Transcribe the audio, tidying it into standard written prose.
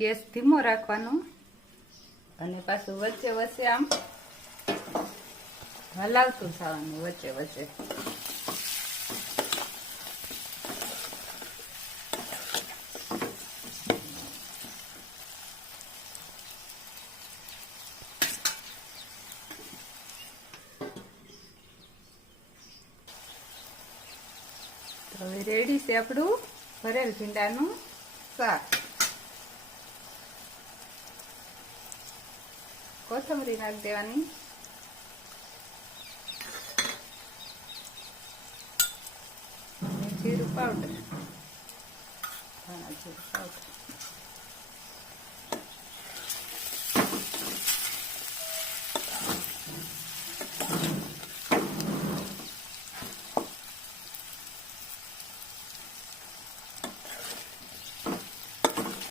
Gas ધીમો રાખવાનો અને પાછું વચ્ચે વચ્ચે આમ હલાવતું થવાનું વચ્ચે વચ્ચે. હવે રેડી છે આપણું ભરેલ ભીંડાનું શાક. કોથમરી નાખી દેવાની. જીરું પાવડર, ધાણા જીરું પાવડર.